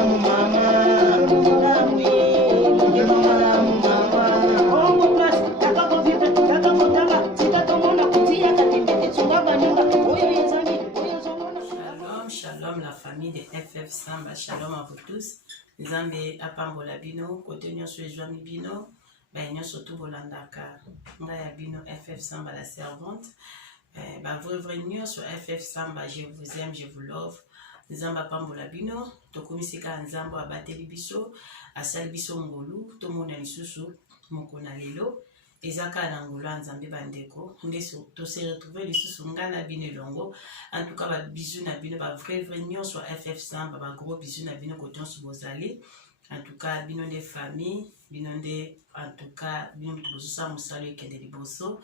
Shalom la famille de FF Samba, shalom à vous tous. Nzambe apambola bino, côté nyonso ezwami bino, ba nyonso to bolandaka. Nga ya bino FF Samba la servante. Ba vrai nyonso FF Samba, je vous aime, je vous love. Nzamba apambola bino, tokomisika nzambo abateli biso, asali biso ngolu, to mona lisusu mokona lelo. Ezaka na ngolo nzambe bandeko ndeso to se retrouver lisusu ngana bino longo. En tout cas ba bisous na bino ba vrai nyonso FF Samba, ba gros bisous na bino koton su bozali. En tout cas bino de famille, bino de en tout cas bino to bozusa musalo ekende liboso.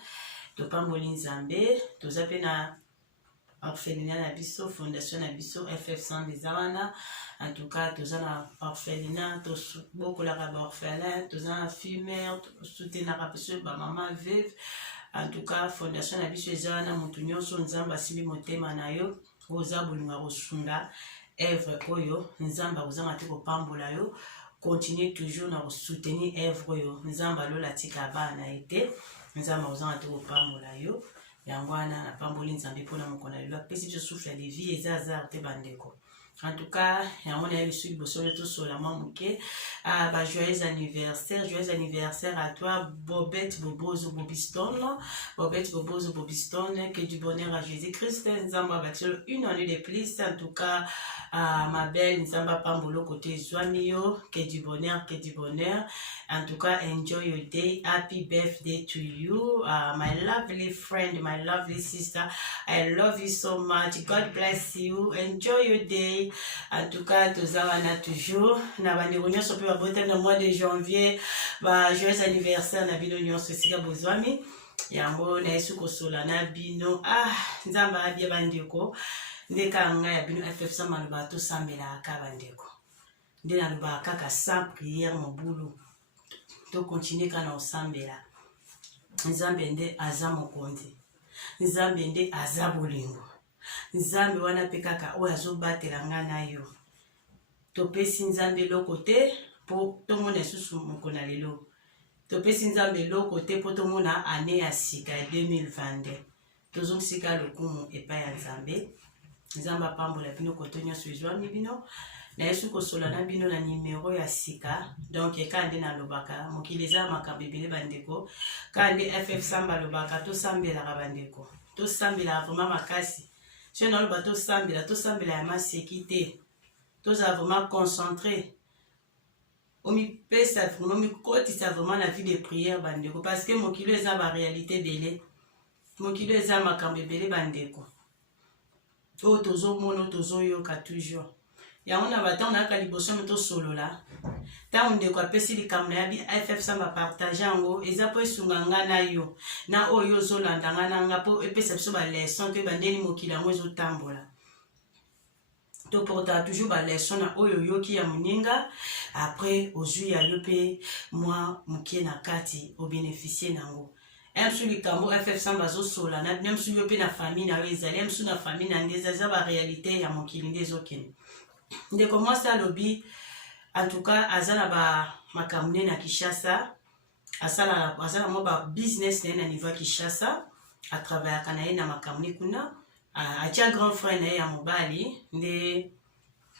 To pamboli nzambe, to zape na orphelinat na biso, fondation na biso FF Samba ezawana. En tout cas, tous en orphelinat, tous beaucoup la orphelin, tous en fumeur, soutenir la personne, maman veuve. En tout cas, fondation na biso ezana mutunyo so nzamba sibi motema na yo, oza bolinga osunda œuvre oyo, nzamba oza mate ko pambola yo, continuez toujours na soutenir œuvre yo, nzamba lo la tika bana ete, nzamba oza mate ko pambola yo, yangwana na pamboli nzambe pona mokona lelo, pesi je souffle de vie ezazar te bandeko. En tout cas, on a eu sur le tout sur la main bouquet. Joyeux anniversaire à toi, Bobette Bobozo Bobiston. Bobette Bobozo Bobiston, que du bonheur à Jésus-Christ. Nzamba Batio, une année de plus. En tout cas, ma belle Nzamba Pambolo côté Zouamio, que du bonheur, que du bonheur. En tout cas, enjoy your day. Happy birthday to you, my lovely friend, my lovely sister. I love you so much. God bless you. Enjoy your day. En tout cas, tous avons toujours. Na bande réunion sur le mois de janvier. Joyeux anniversaire na bino nyonso sika bozwami. Yango na yesu kosola na bino. Nzamba abia bandeko. Ndeka nga ya bino FF Samba loba to sambela aka bandeko. Nde na loba kaka sans prière mobulu. To continuer kana osambela. Nzambe nde aza mokonzi. Nzambe nde aza bolingo. Nzambe wana pe kaka oyo azobatela nga na yo. Topesi nzambe loko te po tomona susu mokona lelo. Topesi nzambe loko te po tomona ane ya sika 2022. Tozong sika lokumu epai ya nzambe. Nzamba pambola bino koto nyonso ezwami bino. Na yesu kosola na bino na numero ya sika. Donc kande na lobaka mokili eza makambo ebele bandeko. Kande FF Samba lobaka to sambelaka bandeko. To sambela vraiment makasi. Si on a le bateau sambela, to sambela ya masekite. To za vraiment concentré. Omi pesa vraiment mi koti sa vraiment la vie de prière bandeko parce que mon kilo eza ba réalité belé. Mon kilo eza makambe belé bandeko. O tozo mono tozo yoka toujours. Ya on a bata on a kaliboso meto solo la. Ta on de kwa pesi likamna ya bi FF Samba partager ngo eza po esunga nga na yo. Na oyo zolanda nga na nga po epesa biso ba leçon ke bandeni mokila ngo ezo tambola. To porta toujours ba leçon na oyo yoki ya muninga après ozui ya yope moi mukie na kati o bénéficier nango. Emsu likambo FF Samba zo sola na nemsu yope na famille na ezali emsu na famille na ngeza za ba réalité ya mokili ndezo kene. Nde commence à lobby. En tout cas, azala ba makamune na Kishasa, azala mo ba business na niveau Kishasa, à travers kanaye na makamune kuna, a tia grand frère na ya mobali, nde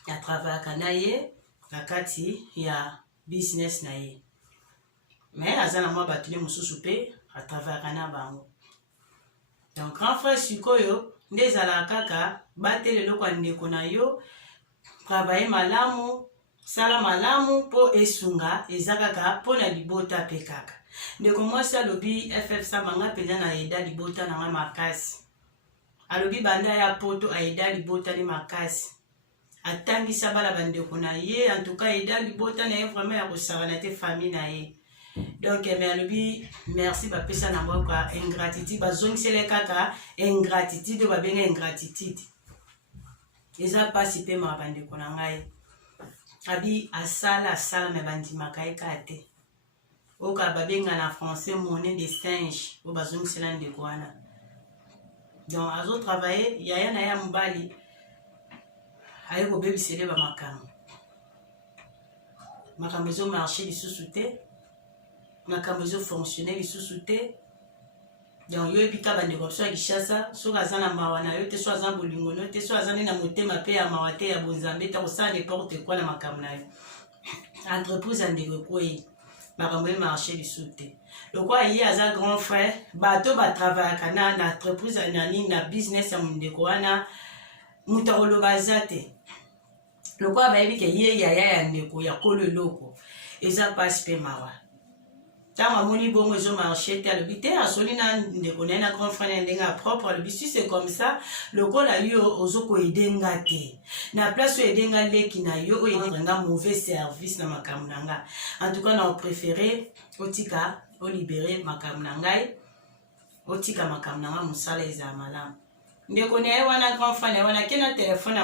à travers kanaye na kati ya business na ye. Mais azala mo batule mususu pe à travers kana bango. Donc grand frère sikoyo, nde zala kaka batele lokwa ndeko na yo, travailler malamu. Sala malamu po esunga ezakaka po na libota pe kaka. Ndeko mwasi alobi FF Samba nga pena na eda libota na nga makasi. Alobi banda ya poto a eda libota ni makasi. Atangisa bala bandeko na ye, en tout cas eda libota na ye vraiment ya kosala na te famille na ye. Donc mais alobi merci ba pesa na moi kwa ingratitude bazongisele kaka ingratitude ba benga ingratitude. Eza pasi pe ma bandeko na ngai. Abi asala me bandimaka ekate. Oka babenga na français monnaie de singe. O bazongi sela ndeko wana. Donc azo travailler yaya na ya mbali. Aye ko bebisele ba makambo. makambo ezo marché lisusu te, makambo ezo fonctionner lisusu te. Donc yo epi ka bandeko biso ya Kinshasa soki aza na mawa na yo te, so aza bolingo no te, so aza nde na motema mpe ya mawa te ya bonzambe te kosala n'importe quoi na makambo na yo, entreprise ya ndeko ekwei makambo emarché lisusu te. Lokwa ye aza grand frère bato batravaillaka na entreprise na business ya mondeko wana mutu akoloba aza te. Lokwa bayebi ke ye yaya ya ndeko ya kolo eloko eza pasi mpe mawa. Tant amoni bongo ezo marché te alobi te asoli na ndeko na ye na grand frère na ndenge ya propre alobi si c'est comme ça lokola yo ozo koyede nga te na place oyede nga leki na yo oyede nga mauvais service na makambo na nga. En tout cas na opréféré otika olibéré makambo na ngai, otika makambo na nga mosala eza malamu. Ndeko na ye wana grand frère na ye wana ke na telefone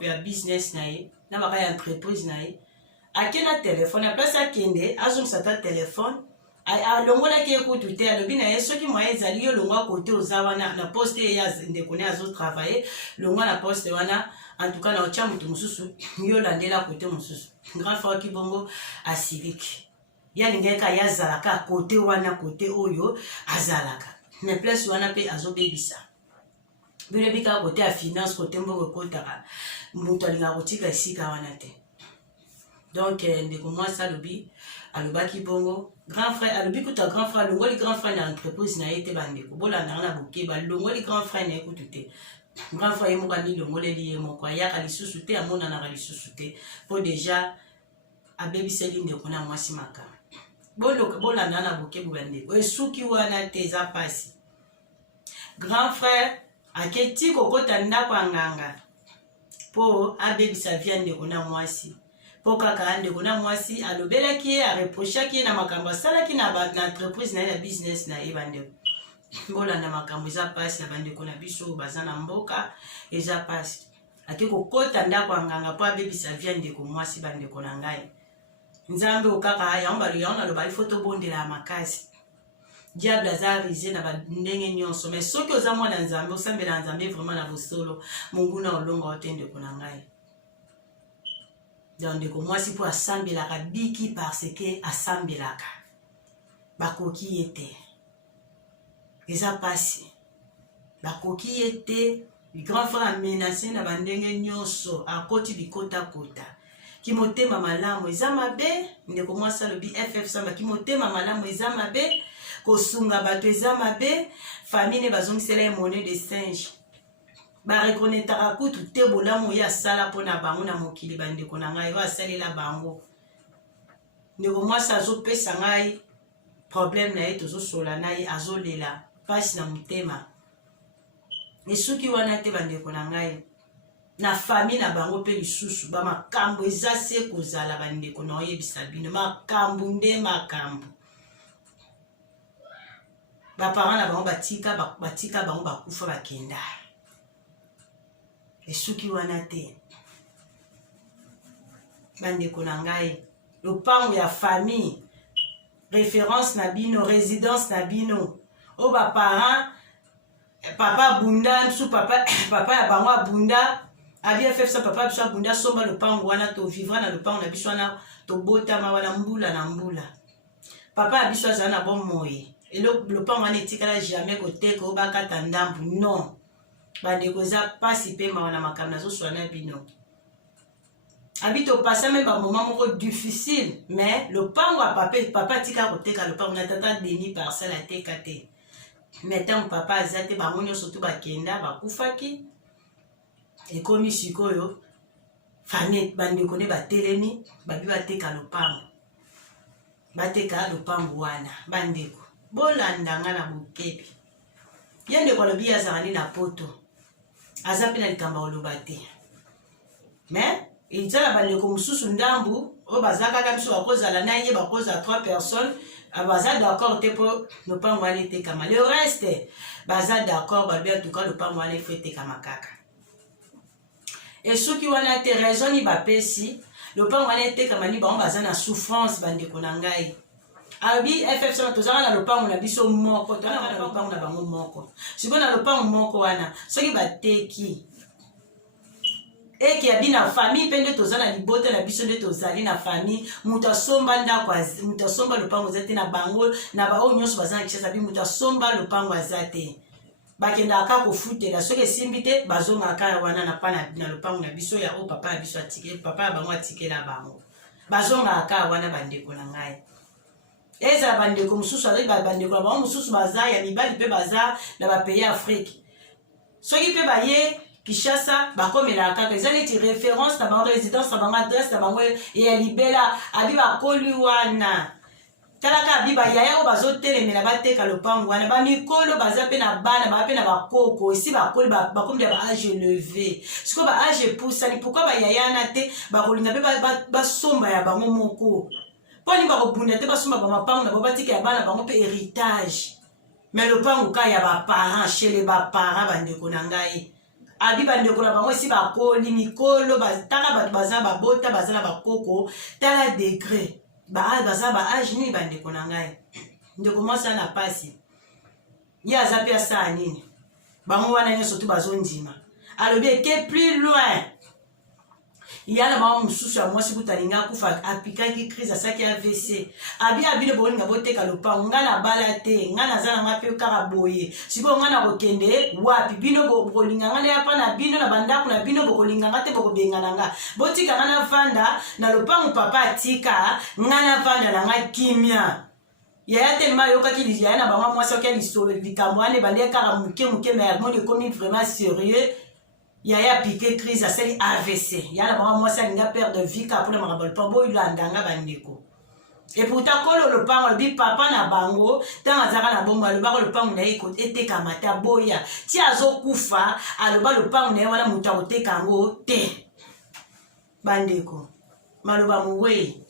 ya business na ye na baka ya entreprise na ye ake na telefone ya place akende azongisa ta telefone alongolaki ye kutu te alobi na ye soki moye ezali yo longwa kote oza wana na poste ye ya ndeko na ye azotravaille longwa na poste wana en tout cas na otya moto mosusu yo landela kote mosusu. Grand frère ki bongo asiviki ya lingeka ya azalaka kote wana kote oyo azalaka na place wana mpe azobebisa bino bika kote ya finance kote mbongo ekotaka moto alingaka kotika esika wana te. Donc ndeko mwasi alobi alobaki bongo grand frère alobi kuta grand frère alongoli grand frère na entreprise na ye te bandeko bolandanga na bokeba alongoli grand frère na ye kutu te. Grand frère ye moko alilongoleli ye moko ayaka lisusu te amonanaka lisusu te po deja abebiseli ndeko na mwasi makambo. Bolandanga na bokebu bandeko esuki wana te eza pasi. Grand frère aketi kokota ndako ya nganga po abebisa via ndeko na mwasi po kaka ndeko na mwasi alobelaki ye areprochaki ye na makambo asalaki na entreprise na ye na business na ye bandeko. Bolanda makambo eza pasi ya bandeko na biso baza na mboka eza pasi. Ake kokota ndako ya nganga po abebisa via ndeko mwasi bandeko na ngai. Nzambe okaka yango naloba ifo tobondela ya makasi. Diable aza risé na bandenge nyonso mais soki oza mwana nzambe osambela nzambe vraiment na bosolo monguna olonga ote ndeko na ngai. Donc ndeko mwasi po asambelaka biki parce que asambelaka bakoki ye te eza pasi bakoki ye te. Grand frère amenacé na bandenge nyonso akoti bikota-kota kimotema malamu eza mabe. Ndeko mwasi alobi FF Samba kimotema malamu eza mabe kosunga bato eza mabe. Famille bazongisela ye monnaie de singe barekonetaka kutu te bolamu ye asala mpona bango na mokili bandeko na ngai oyo asalela bango. Ndeko mwasi azopesa ngai problème na ye tozosola na ye azolela pasi na motema esuki wana te bandeko na ngai. Na famille na bango mpe lisusu bamakambo eza se kozala bandeko na oyebisa bino makambo nde makambo. Baparent na bango batika bango bakufa bakenda esuki wana te bandeko na ngai. Lopango ya famille référence na bino résidence na bino o baparent papa bunda msu papa ya bango abunda abi FF Samba papa biso abunda somba lopango wana to vivre na lopango na biso wana to botama wana mbula na mbula. Papa ya biso azala na bon moye lopango wana etikala jamais koteka obakata ndambu non bandeko eza pasi mpe mawa na makambo nazoswana na bino. Abi topasa me bamoment moko difficile mais lopango ya papa atika koteka lopango na tata demi parcelle ateka te mais ntango papa aza te bango nyonso to bakenda bakufaki ekomi sikoyo famille bandeko nde batelemi babi bateka lopango bateka lopango wana. Bandeko bolandanga na bokebi ye ndeko alobi azalani na poto aza mpe na likambo oloba te mais ezala bandeko mosusu ndambu oyo baza kaka biso bakozala na ye bakozala 3 personnes baza d'accord te mpo lopango wana etekama. Le reste baza d'accord balobi atuka lopango wana ifo etekama kaka esuki wana te raison ni bapesi lopango wana etekama ni bango baza na souffrance bandeko na ngai. Abi FF Samba tozala na lopango na biso moko tozala na lopango na bango moko sikoyo na lopango moko wana soki bateki eke ya bina famille pe nde toza na libota na biso nde tozali na famille mutu asomba ndako mutu asomba lopango aza te na bango na baoyo nyonso baza na Kinshasa bi mutu asomba lopango aza te bakendaka kofutela soki esimbi te bazongaka wana na lopango na biso ya oyo papa ya biso atike papa ya bango atikela bango bazongaka wana bandeko na ngai ezala bandeko mosusu azali bandeko na bango mosusu baza ya mibali mpe baza na bapays ya Afrique soki mpe baye Kinshasa bakomelaka kaka eza neti référence na bango résidence na bango adresse na bango ya libela abi bakoli wana talaka abi bayaya oyo bazotelemela bateka lopango wana bamikolo baza mpe na bana baza mpe na bakoko esi bakoli bakomela ba age levé sikoyo ba age epusani pourkui bayayana te bakolinga mpe basomba ya bango moko mponi bakobunda te basomba bamapango na bango batikela bana bango mpe héritage mais lopango ka ya baparent chez les baparent bandeko na ngai abi bandeko na bango esi bakoli mikolo tala bato baza babota baza na bakoko tala degré baza ba age nini bandeko na ngai ndeko mwasi na pasi ye aza mpe asala nini bango wana nyonso tu bazondima alobi eke plus loin ya na bango mosusu ya mwasi kuta alingi akufa apikaki crise asaki AVC abi abino bolinga boteka lopango ngai na bala te ngai naza na ngai mpe kaka boye sikoyo ngai na kokende wapi bino bokolinga ngai ya mpa na bino na bandako na bino bokolinga ngai te bokobengana ngai botika ngai navanda na lopango papa atika ngai navanda na ngai kimia yaya telema yokaki yaya na bango mwasi okia lisolo likambo wana ebandi kaka moke moke mais amoni ekomi vraiment sérieux yaya piqué crise asali AVC yana bango mwasi alinga perdre vie ka mpona makambo lopango boyilandanga bandeko et pourtant kolo lopango alobi papa na bango ntango azalaka na bongo alobaka lopango na ye etekama te aboya ti azokufa aloba lopango na ye wana moto akoteka yango te bandeko maloba mowei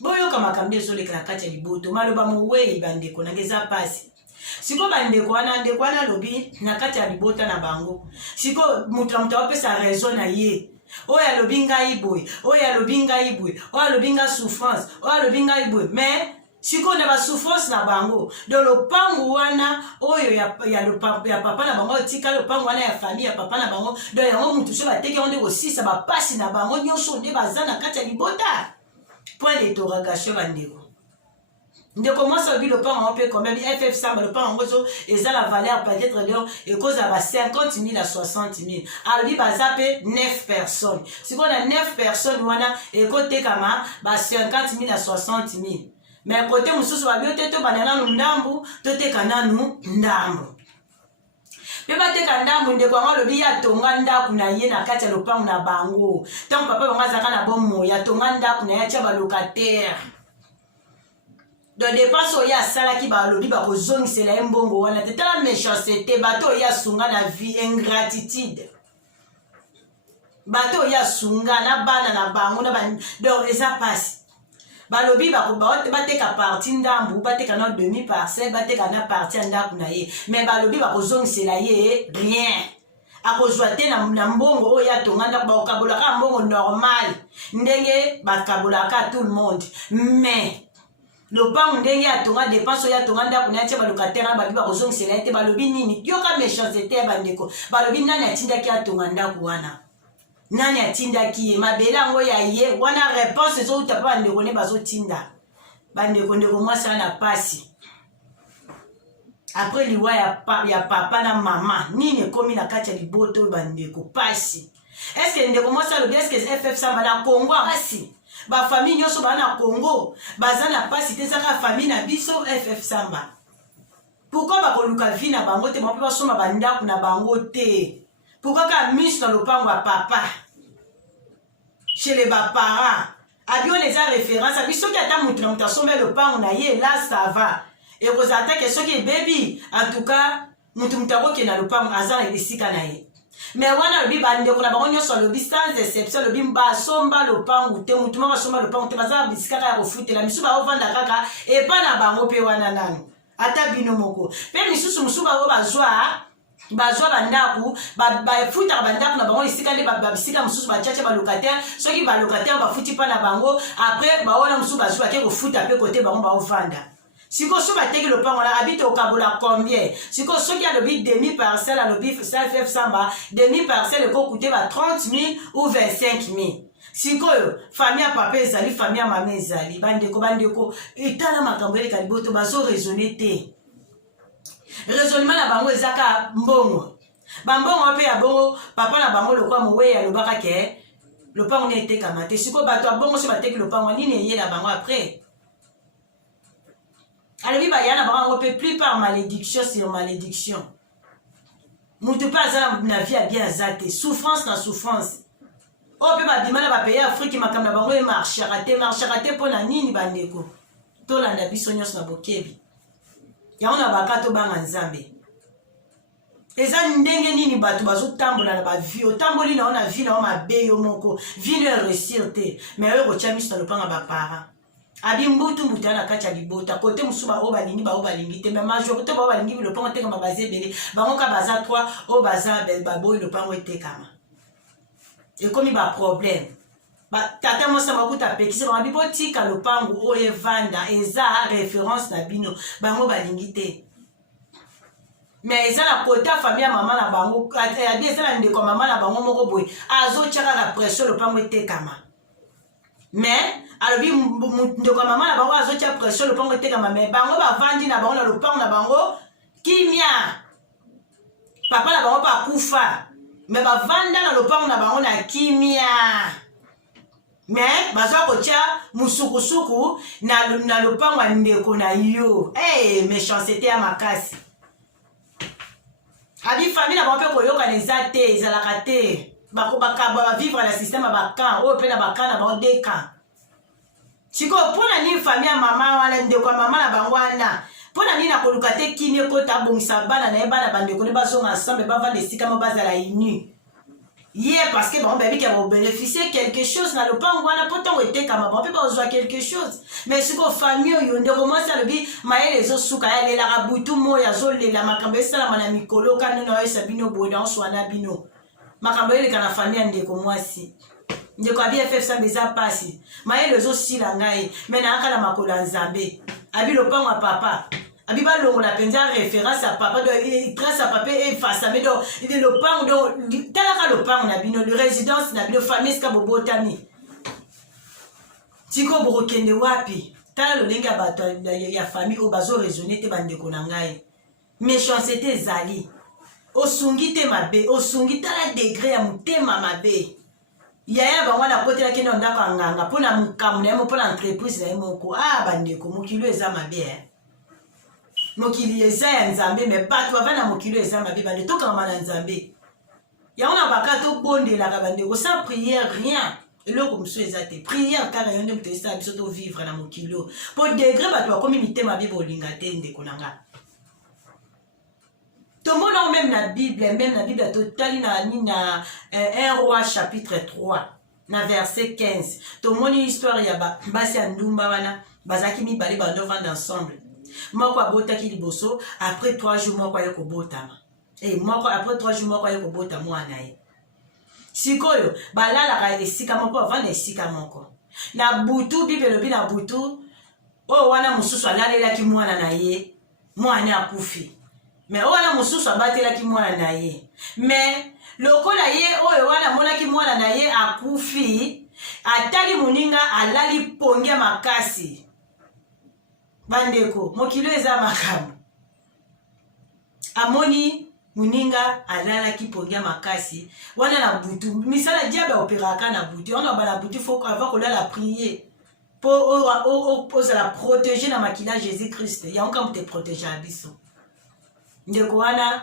boyoka makambo ezoleka na kati ya liboto maloba mowei bandeko nanga eza pasi siko bandeko wana alobi na kati ya libota na bango siko mutu apesa raison na ye oyo alobi ngai boye oyo alobi ngai boye oyo alobi ngai souffrance oyo alobi ngai boye mais siko na basouffrance na bango do lopango wana oyo ya papa na bango tika lopango wana ya famille ya papa na bango do yango mutu so bateki yango nde kosisa bapasi na bango nyonso nde baza na kati ya libota point d'interrogation bandeko ndeko mwasi alobi lopango yango mpe combien FF Samba lopango yango so eza la valeur peut-être lion ekozala ba 50 000 à 60 000 alobi baza mpe 9 personnes sikoyo na 9 personnes wana ekotekama ba 50 000 à 60 000 mais kote mosusu babi te tobanda nanu ndambu toteka nanu ndambu mpe bateka ndambu ndeko yango alobi ye atonga ndako na ye na kati ya lopango na bango ntango papa bango azalaka na bomoi atonga ndako na ye atia balocataire do dépense oyo asalaki balobi bakozongisela ye mbongo wana te tala méchanceté bato oyo asunga na vie ingratitude bato oyo asunga na bana na bango donc eza pasi balobi bateka parti ndambu bateka na demi parcelle bateka na parti ya ndako na ye mais balobi bakozongisela ye rien akozwa te na mbongo oyo atonga ndako bakokabolaka mbongo normal ndenge bakabolaka tout le monde mais lopango ndenge atonga dépense oyo atonga ndako na atia balocataire na babi bakozongisela ye te balobi nini yoka méchanceté ya bandeko balobi nani atindaki atonga ndako wana nani atindaki ye mabele yango ya ye wana réponse ezouta mpe bandeko nde bazotinda bandeko ndeko mwasi wana pasi après liwa ya papa na mama nini ekomi na kati ya liboto oyo bandeko pasi eske ndeko mwasi alobi eske FF Samba na Congo pasi bafamille nyonso baa na Congo baza na pasi te ezaka famille na biso FF Samba pourkui bakoluka vie na bango te mpe basomba bandako na bango te pourkui kaka miso na lopango ya papa chez les baparents abio eza référence abi soki ata mutu na mutu asomba lopango na ye la ça va ekozala te ke soki ebebi en tout cas mutu akokende na lopango aza na esika na ye mais wana alobi bandeko na bango nyonso alobi sans exception alobi basomba lopango te mutu moko asomba lopango te baza bisika kaka ya kofutela misusu baovanda kaka epa na bango mpe wana nanu ata bino moko mpe misusu mosusu bango bazwa bandako bafutaka bandako na bango esika nde babisika mosusu batiatia balocataire soki balocataire bafuti mpa na bango après baona mosusu bazwi bake kofuta mpe kote bango baovanda Siko so bateki lopango na habite au kabola combien? Siko so qui a le demi parcelle à l'obi ça fait samba, demi parcelle ko coûter 30 000 ou 25 000. Siko famille à papa ezali, famille à maman ezali, bandeko etala makambo ele kaliboto bazo raisonner te. Raisonnement na bango ezaka mbongo. Bambongo pe ya bongo papa na bango lokwa mowe ya lobaka ke lopango ne ete kamate. Siko bato abongo so bateki lopango nini yé na bango après. Alors, il y a un peu plus par malédiction sur malédiction. Nous ne pas la vie à bien zate. Souffrance dans souffrance. Oh, peut pas demander à payer Afrique qui m'a comme la banque marche raté pour la nini bandeko. Tout l'anda bisognos na bokebi. Ya on a bakato banga nzambe. Eza ndenge nini batu bazo tambola na ba vie. Otamboli na on a vie na on ma beyo moko. Vie ne réussir te. Mais eux rochamis na lopanga ba para. Abi mbutu mbutu na kacha libota kote musuba o balingi ba o balingi te mais majorité ba o balingi le pango te kama bazé belé bango ka baza 3 o baza bel babo le pango te kama et comme il ba problème ba tata mo sama kuta pekisi ba biboti ka le pango o evanda eza référence na bino bango balingi te mais eza la kota famille maman na bango abi eza la ndeko maman na bango moko boy azo chaka la pression le pango te kama mais alors bi ndeko maman na bango azotia pression le pango te kama mais bango ba vandi na bango na le pango na bango kimia papa na bango pa kufa mais ba vanda na le pango na bango na kimia mais bazo kotia musukusuku na le pango ndeko na yo méchanceté ya makasi abi famille na bango pe koyoka neza te ezalaka te ba vivre na système ba camp o pe na ba camp na bango deux camps. Siko pona ni famille ya mama wana ndeko mama na bango wana pona ni na koluka te kini ekota bongisa bana na bana bandeko ne bazonga ensemble bavanda esika mo bazala inu ye parce que bango babi ki ba bénéficier quelque chose na lopango wana poto etekama bango pe bazwa quelque chose mais siko famille oyo ndeko mwasi alobi mayele ezosuka ya lela rabutu moya zolela makambo esalama na mikolo kano na oyesa bino boye dans swana bino makambo ele kana famille ya ndeko mwasi ndeko abi FF ça beza pasi mayele ezosila ngai mais na akala makola nzambe abi lopango ya papa abi balongola penza référence à papa de trace à papa et face à medo le pango donc talaka le pango na bino de résidence na bino famille ska bobotami tiko borokende wapi tala lo lenga bato ya famille o bazo raisonner te bandeko na ngai méchanceté ezali osungi te mabe osungi tala degré ya mutema mabe yaya bango na potela kende ndako anganga pona mukamu na yemo pona entreprise na yemo ko bandeko mokilo eza mabe mokili eza ya nzambe me bato bavanda mokilo eza mabe bande tokama na nzambe yango na baka tobondelaka bandeko sans prière rien eloko mosusu eza te prière kaka yo nde moto esala biso tovivre na mokilo po degré bato bakomi mitema mabe bolinga te ndeko na nga tomona même na Bible totali na 1 roi chapitre 3 na verset 15 tomoni histoire ya basi ya ndumba wana bazaki mibale bando vanda ensemble moko abotaki liboso après 3 jours moko aye kobotama moko après 3 jours moko aye kobota mwana ye sikoyo balalaka esika moko bavanda esika moko na butu Bible elobi na butu oyo wana mosusu alalelaki mwana na ye mwana akufi mais wana mosusu abatelaki mwana na ye mais lokola ye oyo wana monaki mwana na ye akufi atali moninga alali pongi ya makasi bandeko mokilo eza makambo amoni moninga alalaki pongi ya makasi wana na butu misala diable operaka na butu wana bana butu faut avant kolala prier pour ozala protéger na makila Jésus Christ yango kama te protéger abiso ndeko wana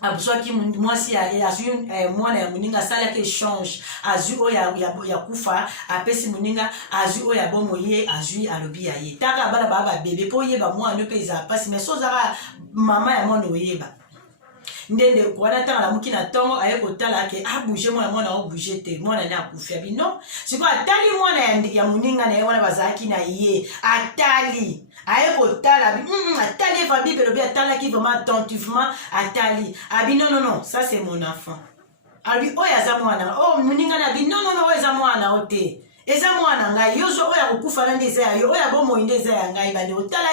abuswaki mwasi azwi mwana ya moninga asalaki échange azwi oyo ya kufa apesi moninga azwi oyo ya bomo ye azwi alobi ya ye taka bana baba bebe mpo oyeba mwana mpe ezala mpasi mais so ozaka mama ya mwana oyeba ndende wana tanga na muki na ntongo aye kotala ake abouge mwana obouge te mwana ne akufi abi non sikoyo atali mwana ya moninga na ye wana bazalaki na ye atali aye kotala abi atali eva Bible elobi atalaki vraiment attentivement atali abi non ça c'est mon enfant abi oyo aza mwana moninga na abi non oyo eza mwana o te eza mwana ngai yo zo oya kokufa na ndeza ya yo oya bomoi ndeza ya ngai bande otala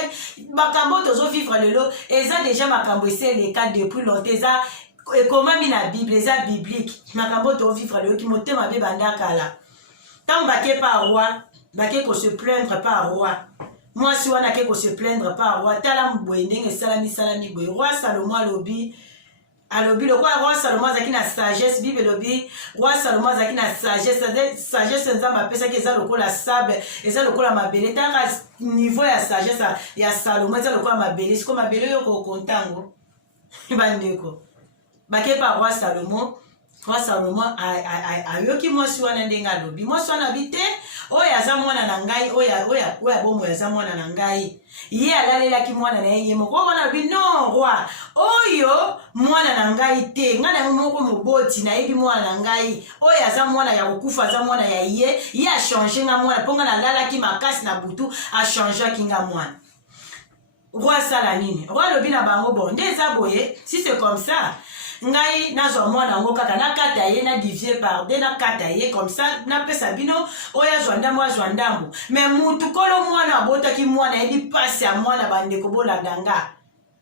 makambo tozo vivre lelo eza déjà makambo eseleka depuis longtemps eza ekomami na bible eza biblique makambo to vivre lelo ki motema be banda kala tant bake pa roi bake ko se plaindre pa roi mwasi wana ke ko se plaindre pa roi tala mbwe ndenge salami boye roi Salomon alobi le roi Salomon azaki na sagesse bible lobi roi Salomon azaki na sagesse nzambe apesaki eza lokola sable eza lokola mabele tanga niveau ya sagesse ya Salomon eza lokola mabele siko mabele yo kokontango bandeko bake pa roi Salomon ayoki mwasi wana ndenge alobi mwasi wana abi te oyo aza mwana na ngai oyo bomoi aza mwana na ngai ye alalelaki mwana na ye moko wana alobi non roi oyo mwana na ngai te ngai na moko moboti nayebi mwana na ngai oyo aza mwana ya kokufa aza mwana ya ye achange nga mwana mpo ngai nalalaki makasi na butu achangeaki nga mwana roi asala nini roi alobi na bango bon nde eza boye si c'est comme ça ngai nazwa mwana yango kaka nakata ye na divier par deux nakata ye comme ça napesa bino oyo azwa ndambo azwa ndambo mais mutu kolo mwana abotaki mwana yebi pasi ya mwana bandeko bolanda nga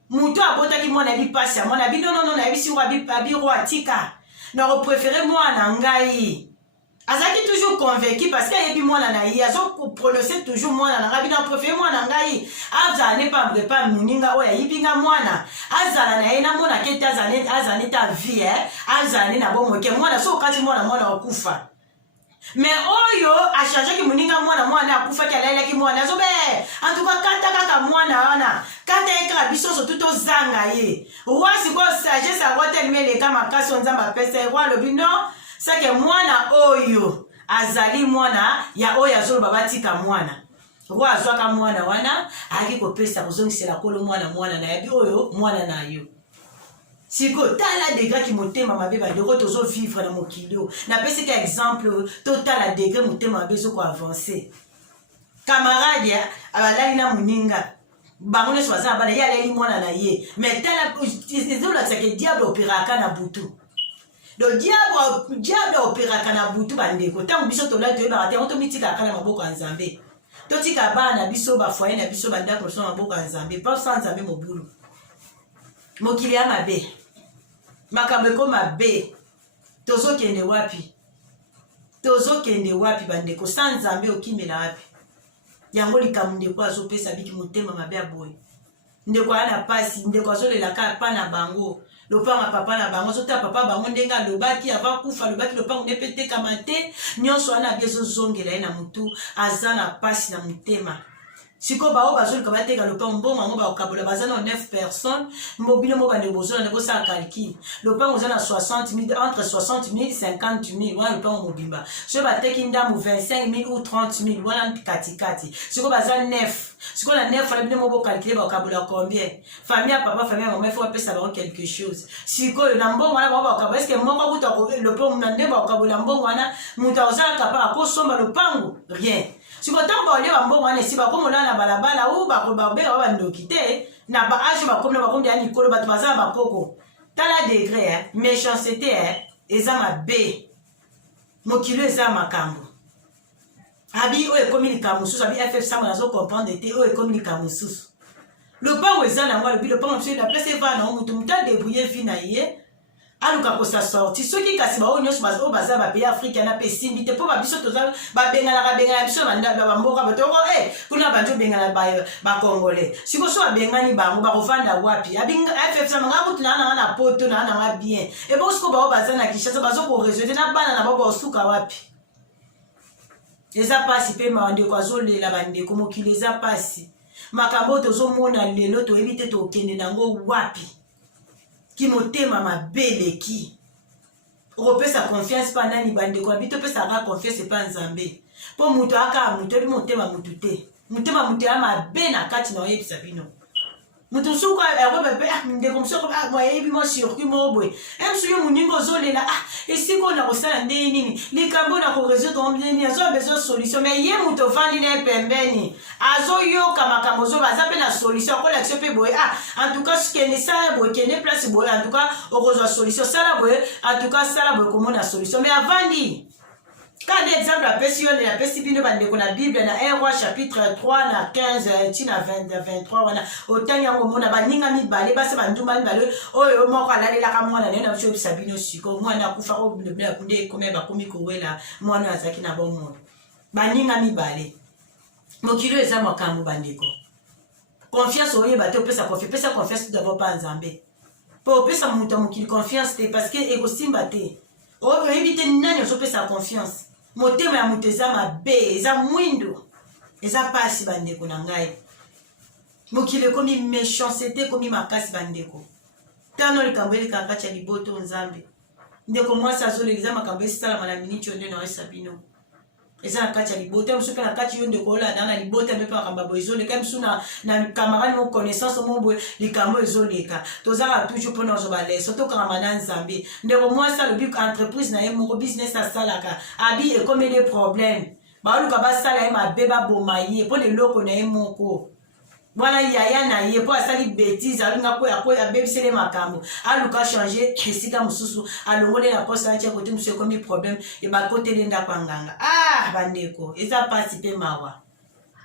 mutu abotaki mwana yebi pasi ya mwana bino nono nayebi si abiro atika nakoprefere mwana ngai azaki toujours convaincu parce que yebi mwana na ye azoprononce toujours mwana na ngai bino aprefere mwana ngai azala ne pambre pa moninga oyo ayibi nga mwana azala na ye namona ke te azala ne ta vie azala ne na bomoke mwana so okati mwana wakufa mais oyo achangeaki moninga mwana akufaki alalelaki mwana azobe antuka kata kaka mwana wana kata ye kaka biso sotu tozanga ye roi sikoyo sagesse yango telema eleka makasi oyo nzambe apesa ye roi alobi non seke mwana oyo azali mwana ya oyo azoloba batika mwana roi azwaka mwana wana ayaki kopesa kozongisela kolo mwana na yabi oyo mwana na yo siko tala degré ki motema mabe bandeko tozo vivre na mokili oyo napesi ka exemple totala degré motema mabe ezoko avance camarade abalali na moninga bango nyonso baza na bana ye alali mwana na ye mais tala ezolakisaka diable opéraka na butu le diable opéraka na butu bandeko ntango biso tolali toyebaka te yango tomitikaka na maboko ya nzambe totika bana biso bafoye na biso bandako biso na maboko ya nzambe pa sa nzambe mobulu mokili ya mabe makambo eko mabe tozokende wapi bandeko sa nzambe okimela wapi yango likambo ndeko azopesa biki motema mabe ya boye ndeko ana pasi ndeko azolelaka pa na bango lopanga papa na bango azotala papa bango ndenge alobaki avakufa alobaki lopango nde mpe tekama te nyonso wana abi ezozongela ye na motu aza na pasi na motema siko bao bazolika bateka lopango mbongo yango bakokabola baza na 9 personnes mbobino mo bandeko bozolanda bosala calcul lopango oza na 60 000 entre 60 000 50 000 wana lopango mobimba soki bateki ndambo 25 000 ou 30 000 wana katikati siko baza 9 siko na 9 wana bino mo bokalcule bakokabola combien famille ya papa famille ya mama ifo bapesa bango quelque chose sikoyo na mbongo wana bango bakokabola eske moko akuta lopango na nde bakokabola mbongo wana moto akozala kapa akosomba lopango rien sikotango baolie bambongo wana esi bakomola na balabala ou babeka bandoki te na baage bakomi na bakomi ya likolo bato baza na bakoko tala degré méchanceté eza mabe mokilo eza makambo abi oyo ekomi likambo mosusu abi ff sango nazokomprendre te oyo ekomi likambo mosusu lopango eza nango alobi lopango mosusu na place eva nango motu adebrouye vi na ye aluka kosa sorti soki kasi bao nyonso oyo baza bapays africain na mpe esimbi te mpo babiso toza babenganaka biso bamboka batoko kuna bandi obengana bakongolais siko so babengani bango bakovanda wapi ffsanga kutu naa nanga na poto naa nanga bien ebo siko bao baza na kishasa bazokoreserve na bana na bao baosuka wapi eza pasi mpe bandeko azolela bandeko mokili eza pasi makambo tozomona lelo toyebi te tokende nango wapi ki motema mabeleki okopesa confiance pa nani bandeko abi topesaka confiance pa nzambe mpo moto aka moto ebi motema motu te motema moto ya mabe na kati na oyebisa bino moto suku akobepe ndeko mosuku moyebi mo circuit mo boye msu yo moninga ozolela esika oyo na kosala nde nini likambo na koresoudre nini azoya besoin solution mais ye moto ovandi na ye pembeni azoyoka makambo ozoba aza mpe na solution akolakisa mpe boye en tout cas kende sala boye kende place boye en tout cas okozwa solution sala boye en tout cas sala boye komona solution mais Quand exemple la pesi bino bandeko na Bible na 1 roi chapitre 3 na 15 tina 23 wana otanya ngomona baninga mibale base banduma mibale oyo moko alalelaka mwana naye na biso bisa bino siko mwana akufa ko blebla kunde komeba bakomi kowela mwana azaki na bomono baninga mibale mokilo eza makambo bandeko confiance oyeba te opesa confiance d'abord pa nzambe po opesa mutu mokili confiance te parce que ekosimba te oyebi te nani ozopesa confiance motema ya moto eza mabe eza mwindo eza pasi bandeko na ngai mokili ekomi méchanceté ekomi makasi bandeko tano likambo eleka kati ya liboto nzambe ndeko mwasi azoleka eza makambo esalama na miniti oyo nde na oyesa bino eza na kati ya libota mosu mpe na kati yo ndeko olanda na libota mpe mpe makambo boye ezoleka mosu na camarade mo connaissance mo boye likambo ezoleka tozaka toujours mpona ozwa baleso tokangama na nzambe ndeko mwasi alobi entreprise na ye moko business asalaka abi ekomeli problème baoluka basala ye mabe baboma ye mpo na eloko na ye moko bwana yaya na ye po asali bêtise alinga ko abebisele makambo aluka changer esika mosusu alongole na poste atia kote mosusu ekomi problème ebakoteli ndako ya nganga bandeko eza pasi mpe mawa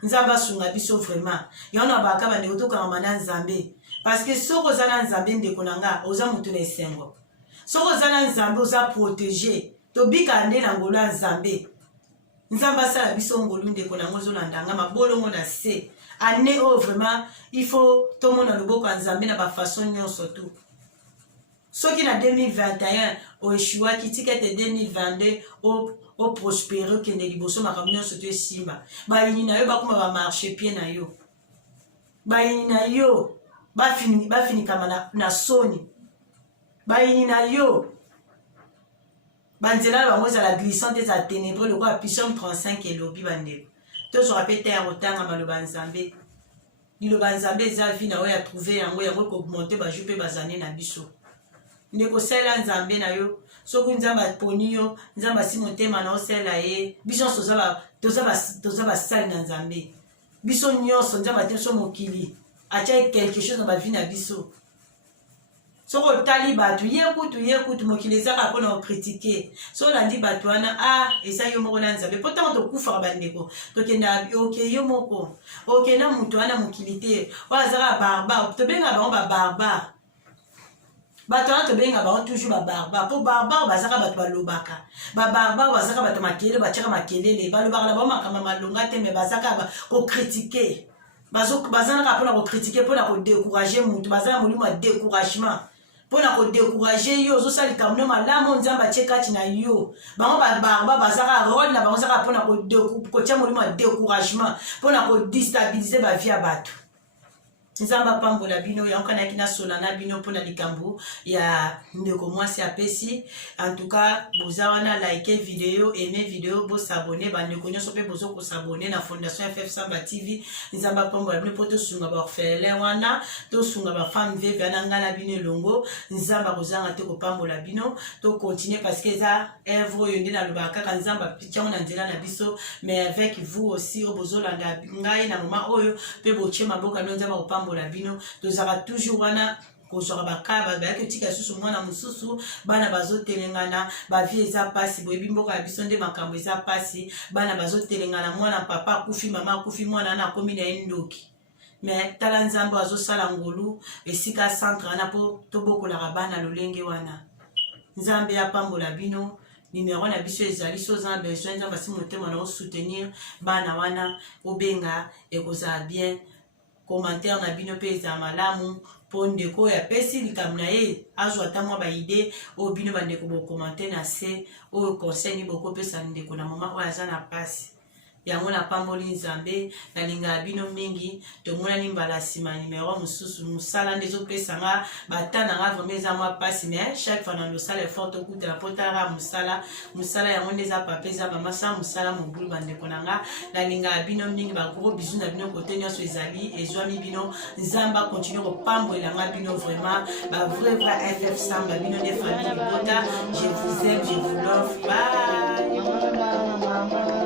nzambe asunga biso vraiment yango na baka bandeko tokangama na nzambe parce que soki oza na nzambe ndeko na nga oza motu na esengo soki oza na nzambe oza protégé tobika nde na ngolo ya nzambe nzambe asala biso ngolu ndeko nango ozolandanga mabolongo na se année oyo vraiment il faut tomona loboko ya nzambe na bafaçon nyonso tu soki na 2021 oeshuwaki tika ete 2022 oprospere okende liboso makambo nyonso to esimba bayini na yo bakoma bamarche pied na yo bayini na yo bafinikama na soni bayini na yo banzela bango ezala glissante eza ténébreux lokola Psaume 35 elobi bandeko tozwaka mpe te ya kotanga maloba nzambe liloba nzambe eza vi na oyo ya trouve yango ekomonte bajour mpe bazane na biso ndeko sala nzambe na yo soki nzambe aponi yo nzambe asi motema na osala ye biso nyonso toza basali na nzambe biso nyonso nzambe atie biso mokili atia quelque chose na bavi na biso soko otali bato ye kutu mokili ezaka mpona okritike so olandi bato wana eza yo moko na nzambe mpo ntango tokufaka bandeko tokenda oke yo moko okenda moto wana mokili te oyo azaka barbare tobengaka bango babarbare bato wana tobengaka bango toujours babarbare mpo barbare bazaka bato balobaka babarbare bazaka bato makelele batiaka makelele balobaka na bango makambo malonga te me bazaka kokritike bazanaka mpona kokritike mpona kodécourage motu baza na molimo ya découragement mpona kodécourage yo ozosala likambo malamu nzambe atie kati na yo bango babarba bazaka role na bango ezaka mpona kotia molimo ya découragement mpona kodestabilize bavie ya bato nzambe apambola bino yango kanaki nasola na bino mpona likambo ya ndeko mwasi apesi en tout cas boza wana like video aime video bosabone bandeko nyonso mpe bozo kosabone na fondation FF Samba TV nzambe apambola bino mpo tosunga baorphelin wana tosunga bafemme veve wana ngai na bino elongo nzambe akozanga te kopambola bino tocontinue parce que eza evre oyo nde nalobaka kaka nzambe apitiango na nzela na biso mais avec vous aussi oyo bozolanda ngai na moma oyo mpe botie maboko bino nzambe akopambola bino tozaka toujours wana kozwaka bakaba bayaki otika susu mwana mosusu bana bazotelengana bavie eza pasi boyebi mboka ya biso nde makambo eza pasi bana bazotelengana mwana papa akufi mama akufi mwana wana akomi na ye ndoki me tala nzambe azosala ngolu esika centre wana mpo tobokolaka bana lolenge wana nzambe apambola bino numero na biso ezali so oza na besoin nzambe asi motema na osoutenir bana wana obenga ekozala bien commentaire na bino mpe eza malamu mpo ndeko oyo apesi likambo na ye azwa ata mwa baide oyo bino bandeko bokomante na se oyo conseil ni bokopesa ndeko na mama oyo aza na pasi yango napamboli nzambe nalingaka bino mingi tomonani mbala nsima numero mosusu mosala nde ezopesanga bata nanga vraimen eza mwa pasi mais chaque fois na losala effort tokutela mpo talaka mosala yango nde eza papa eza mama sa mosala mobulu bandeko nanga nalingaka bino mingi bagros bizu na bino kote nyonso ezali ezwami bino nzambe akontinue kopambolelanga bino vraiment bavrai FF Samba bino nde famille libota je vous aime je vous love bye